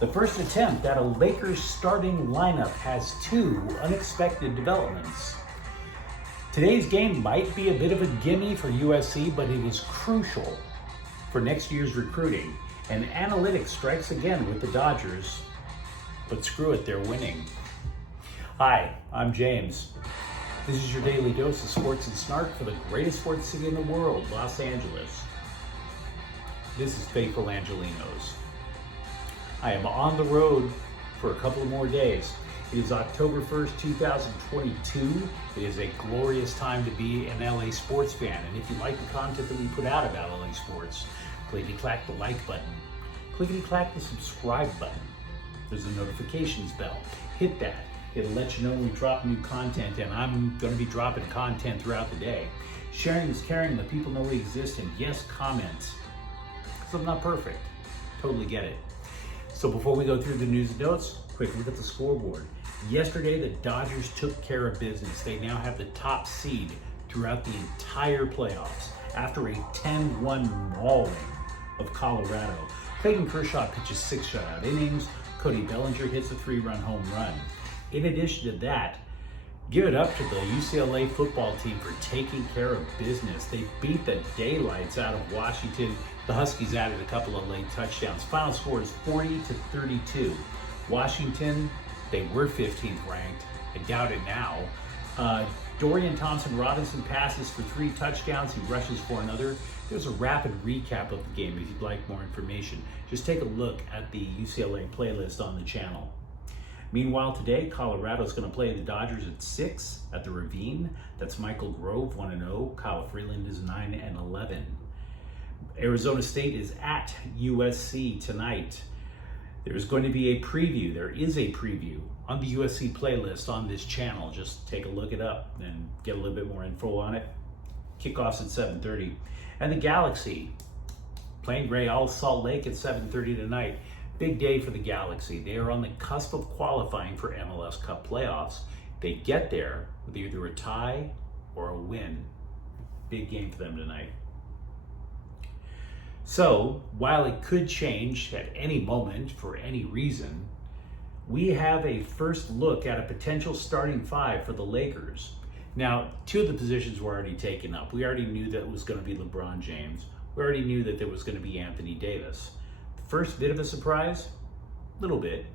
The first attempt at a Lakers starting lineup has two unexpected developments. Today's game might be a bit of a gimme for USC, but it is crucial for next year's recruiting. And analytics strikes again with the Dodgers, but screw it, they're winning. Hi, I'm James. This is your daily dose of sports and snark for the greatest sports city in the world, Los Angeles. This is faithful Angelenos. I am on the road for a couple of more days. It is October 1st, 2022. It is a glorious time to be an LA sports fan. And if you like the content that we put out about LA sports, clickety-clack the like button. Clickety-clack the subscribe button. There's a notifications bell. Hit that. It'll let you know when we drop new content, and I'm going to be dropping content throughout the day. Sharing is caring. Let people know we exist, and yes, comments. Because I'm not perfect. Totally get it. So before we go through the news and notes, quick look at the scoreboard. Yesterday, the Dodgers took care of business. They now have the top seed throughout the entire playoffs after a 10-1 mauling of Colorado. Clayton Kershaw pitches 6 shutout innings. Cody Bellinger hits a 3-run home run. In addition to that, give it up to the UCLA football team for taking care of business. They beat the daylights out of Washington. The Huskies added a couple of late touchdowns. Final score is 40-32. Washington, they were 15th ranked. I doubt it now. Dorian Thompson-Robinson passes for 3 touchdowns. He rushes for another. There's a rapid recap of the game if you'd like more information. Just take a look at the UCLA playlist on the channel. Meanwhile, today, Colorado's going to play the Dodgers at 6 at the Ravine. That's Michael Grove, 1-0. Kyle Freeland is 9-11. Arizona State is at USC tonight. There's going to be a preview. There is a preview on the USC playlist on this channel. Just take a look it up and get a little bit more info on it. Kickoff's at 7:30. And the Galaxy playing Real Salt Lake at 7:30 tonight. Big day for the Galaxy. They are on the cusp of qualifying for MLS Cup playoffs. They get there with either a tie or a win. Big game for them tonight. So, while it could change at any moment for any reason, we have a first look at a potential starting 5 for the Lakers. Now, 2 of the positions were already taken up. We already knew that it was going to be LeBron James. We already knew that there was going to be Anthony Davis. First bit of a surprise, little bit.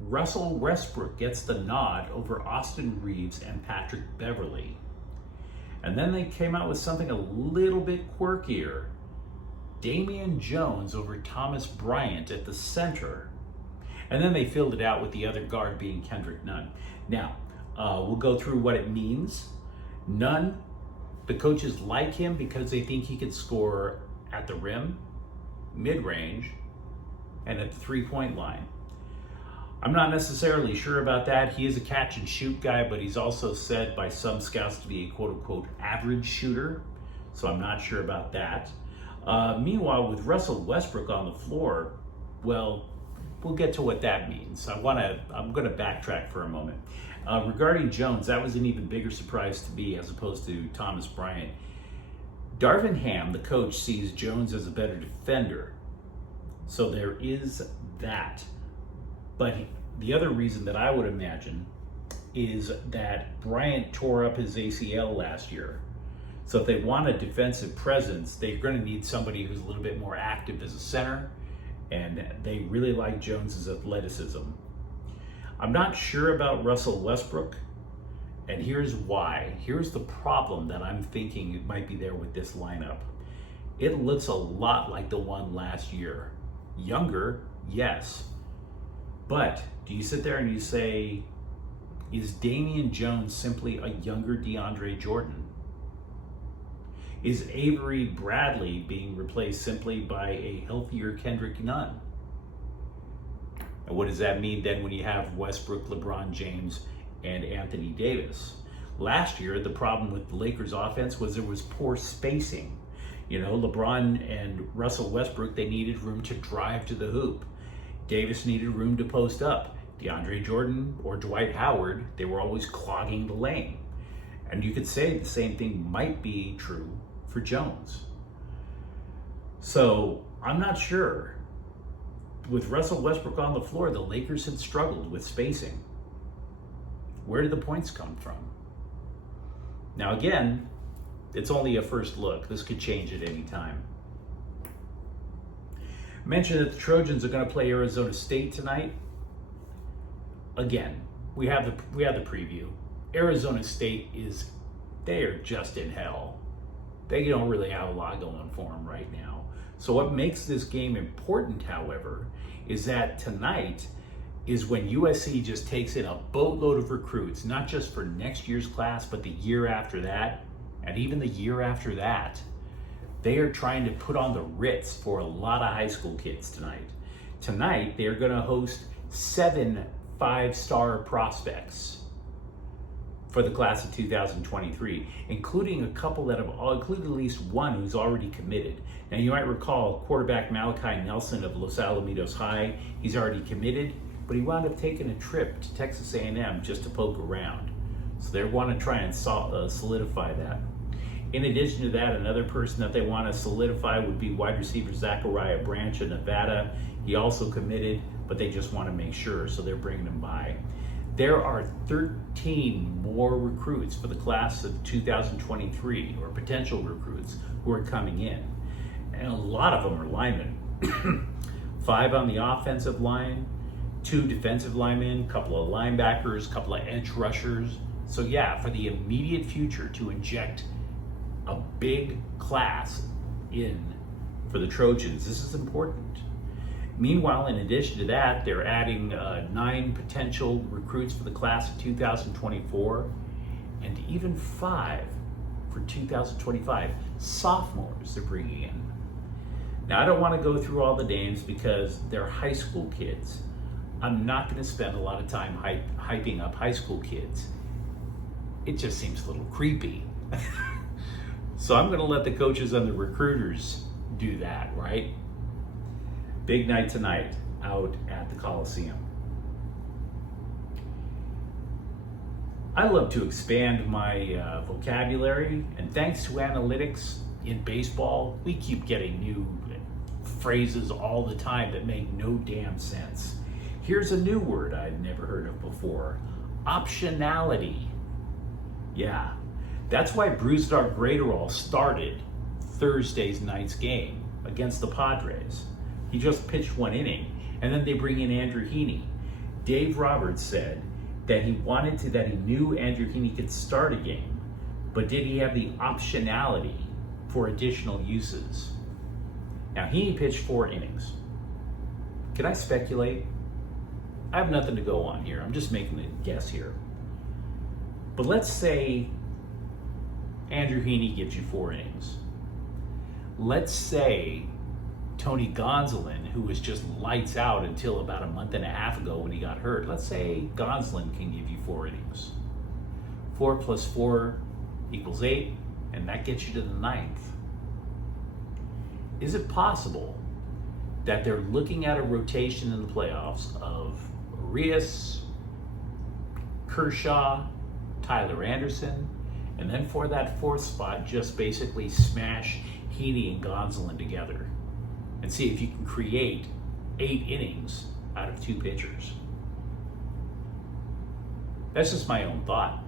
Russell Westbrook gets the nod over Austin Reeves and Patrick Beverley. And then they came out with something a little bit quirkier. Damian Jones over Thomas Bryant at the center. And then they filled it out with the other guard being Kendrick Nunn. Now, we'll go through what it means. Nunn, the coaches like him because they think he can score at the rim, mid-range, and at the 3-point line. I'm not necessarily sure about that. He is a catch and shoot guy, but he's also said by some scouts to be a quote unquote average shooter. So I'm not sure about that. Meanwhile, with Russell Westbrook on the floor, well, we'll get to what that means. I'm gonna backtrack for a moment. Regarding Jones, that was an even bigger surprise to me as opposed to Thomas Bryant. Darvin Ham, the coach, sees Jones as a better defender. So there is that. But the other reason that I would imagine is that Bryant tore up his ACL last year. So if they want a defensive presence, they're going to need somebody who's a little bit more active as a center, and they really like Jones's athleticism. I'm not sure about Russell Westbrook, and here's why. Here's the problem that I'm thinking it might be there with this lineup. It looks a lot like the one last year. Younger, yes. But do you sit there and you say, is Damian Jones simply a younger DeAndre Jordan? Is Avery Bradley being replaced simply by a healthier Kendrick Nunn? And what does that mean then when you have Westbrook, LeBron James, and Anthony Davis? Last year, the problem with the Lakers offense was there was poor spacing. You know, LeBron and Russell Westbrook, they needed room to drive to the hoop. Davis needed room to post up. DeAndre Jordan or Dwight Howard, they were always clogging the lane. And you could say the same thing might be true for Jones. So I'm not sure. with Russell Westbrook on the floor, the Lakers had struggled with spacing. Where did the points come from? Now again, it's only a first look. This could change at any time. Mentioned that the Trojans are going to play Arizona State tonight. Again, we have the preview. Arizona State they are just in hell. They don't really have a lot going for them right now. So what makes this game important, however, is that tonight is when USC just takes in a boatload of recruits, not just for next year's class, but the year after that, and even the year after that. They are trying to put on the ritz for a lot of high school kids tonight. Tonight, they are going to host 7 5-star prospects for the class of 2023, including a couple that including at least one who's already committed. Now, you might recall quarterback Malachi Nelson of Los Alamitos High. He's already committed, but he wound up taking a trip to Texas A&M just to poke around. So they want to try and solidify that. In addition to that, another person that they want to solidify would be wide receiver Zachariah Branch of Nevada. He also committed, but they just want to make sure, so they're bringing him by. There are 13 more recruits for the class of 2023, or potential recruits, who are coming in. And a lot of them are linemen. 5 on the offensive line, 2 defensive linemen, a couple of linebackers, a couple of edge rushers. So yeah, for the immediate future, to inject a big class in for the Trojans, this is important. Meanwhile, in addition to that, they're adding 9 potential recruits for the class of 2024, and even 5 for 2025 sophomores they're bringing in. Now, I don't want to go through all the names because they're high school kids. I'm not going to spend a lot of time hyping up high school kids. It just seems a little creepy. So I'm going to let the coaches and the recruiters do that, right? Big night tonight out at the Coliseum. I love to expand my vocabulary, and thanks to analytics in baseball, we keep getting new phrases all the time that make no damn sense. Here's a new word I'd never heard of before: optionality. Yeah, that's why Brusdar Graterol started Thursday's night's game against the Padres. He just pitched 1 inning, and then they bring in Andrew Heaney. Dave Roberts said that he knew Andrew Heaney could start a game, but did he have the optionality for additional uses? Now, Heaney pitched 4 innings. Can I speculate? I have nothing to go on here. I'm just making a guess here. But let's say Andrew Heaney gives you 4 innings. Let's say Tony Gonsolin, who was just lights out until about a month and a half ago when he got hurt. Let's say Gonsolin can give you 4 innings. 4 plus 4 equals 8, and that gets you to the 9th. Is it possible that they're looking at a rotation in the playoffs of Arias, Kershaw, Tyler Anderson, and then for that 4th spot, just basically smash Heaney and Gonsolin together and see if you can create 8 innings out of 2 pitchers? That's just my own thought.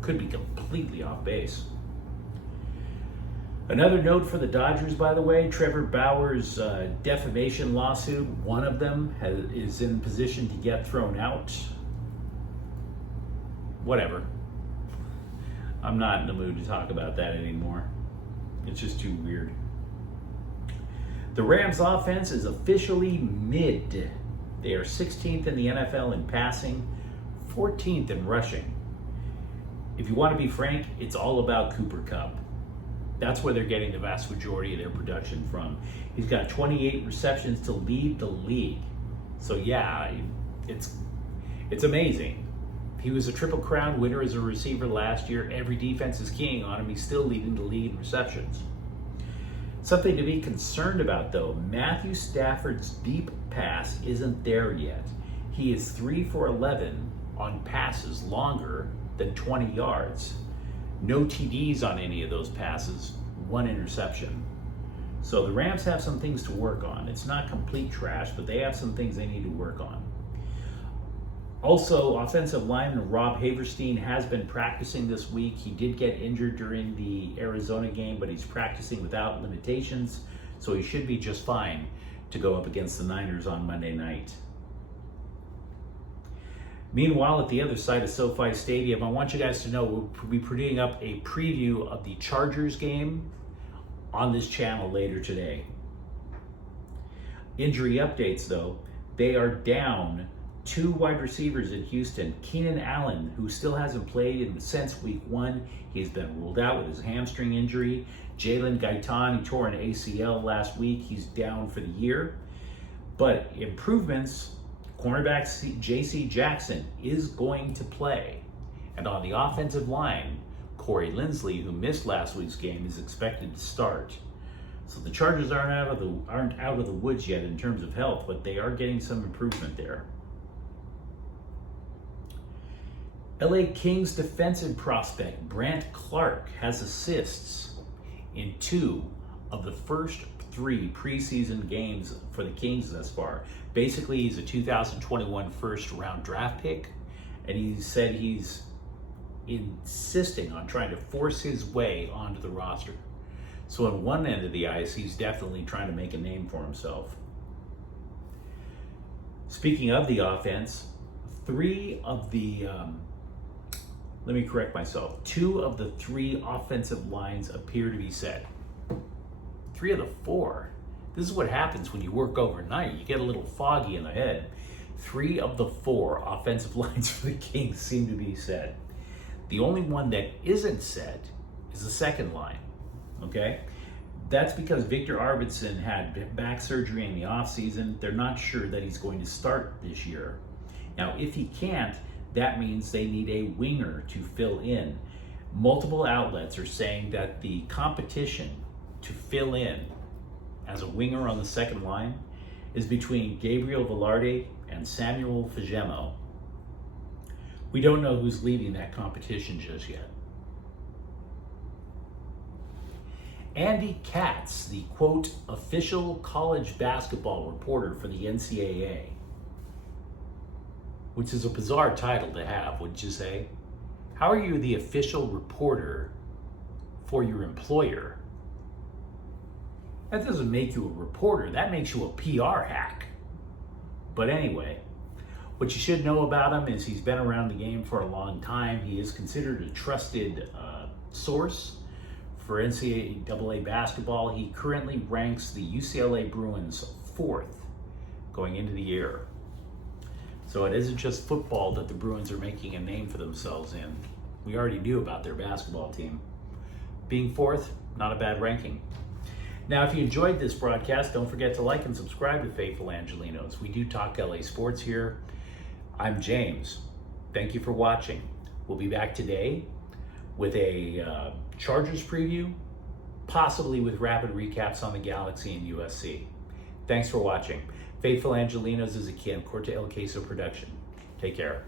Could be completely off base. Another note for the Dodgers, by the way, Trevor Bauer's defamation lawsuit, one of them is in position to get thrown out. Whatever. I'm not in the mood to talk about that anymore. It's just too weird. The Rams offense is officially mid. They are 16th in the NFL in passing, 14th in rushing. If you want to be frank, it's all about Cooper Kupp. That's where they're getting the vast majority of their production from. He's got 28 receptions to lead the league. So yeah, it's amazing. He was a Triple Crown winner as a receiver last year. Every defense is keying on him. He's still leading the league in receptions. Something to be concerned about, though, Matthew Stafford's deep pass isn't there yet. He is 3 for 11 on passes longer than 20 yards. No TDs on any of those passes, 1 interception. So the Rams have some things to work on. It's not complete trash, but they have some things they need to work on. Also, offensive lineman Rob Haverstein has been practicing this week. He did get injured during the Arizona game, but he's practicing without limitations, so he should be just fine to go up against the Niners on Monday night. Meanwhile, at the other side of SoFi Stadium, I want you guys to know we'll be putting up a preview of the Chargers game on this channel later today. Injury updates, though. They are down 2 wide receivers in Houston. Keenan Allen, who still hasn't played since week 1, he's been ruled out with his hamstring injury. Jalen Gaitan, he tore an ACL last week. He's down for the year. But improvements, cornerback J.C. Jackson is going to play. And on the offensive line, Corey Linsley, who missed last week's game, is expected to start. So the Chargers aren't out of the woods yet in terms of health, but they are getting some improvement there. LA Kings defensive prospect Brant Clark has assists in 2 of the first 3 preseason games for the Kings thus far. Basically, he's a 2021 first-round draft pick, and he said he's insisting on trying to force his way onto the roster. So on one end of the ice, he's definitely trying to make a name for himself. Speaking of the offense, 2 of the 3 offensive lines appear to be set. 3 of the 4. This is what happens when you work overnight. You get a little foggy in the head. 3 of the 4 offensive lines for the Kings seem to be set. The only one that isn't set is the second line, okay? That's because Victor Arvidsson had back surgery in the offseason. They're not sure that he's going to start this year. Now, if he can't, that means they need a winger to fill in. Multiple outlets are saying that the competition to fill in as a winger on the second line is between Gabriel Velarde and Samuel Fagemo. We don't know who's leading that competition just yet. Andy Katz, the quote, official college basketball reporter for the NCAA, which is a bizarre title to have, wouldn't you say? How are you the official reporter for your employer? That doesn't make you a reporter, that makes you a PR hack. But anyway, what you should know about him is he's been around the game for a long time. He is considered a trusted source for NCAA basketball. He currently ranks the UCLA Bruins 4th going into the year. So it isn't just football that the Bruins are making a name for themselves in. We already knew about their basketball team. Being 4th, not a bad ranking. Now, if you enjoyed this broadcast, don't forget to like and subscribe to Faithful Angelenos. We do talk LA sports here. I'm James. Thank you for watching. We'll be back today with a Chargers preview, possibly with rapid recaps on the Galaxy and USC. Thanks for watching. Faithful Angelenos is a Camcorte El Queso production. Take care.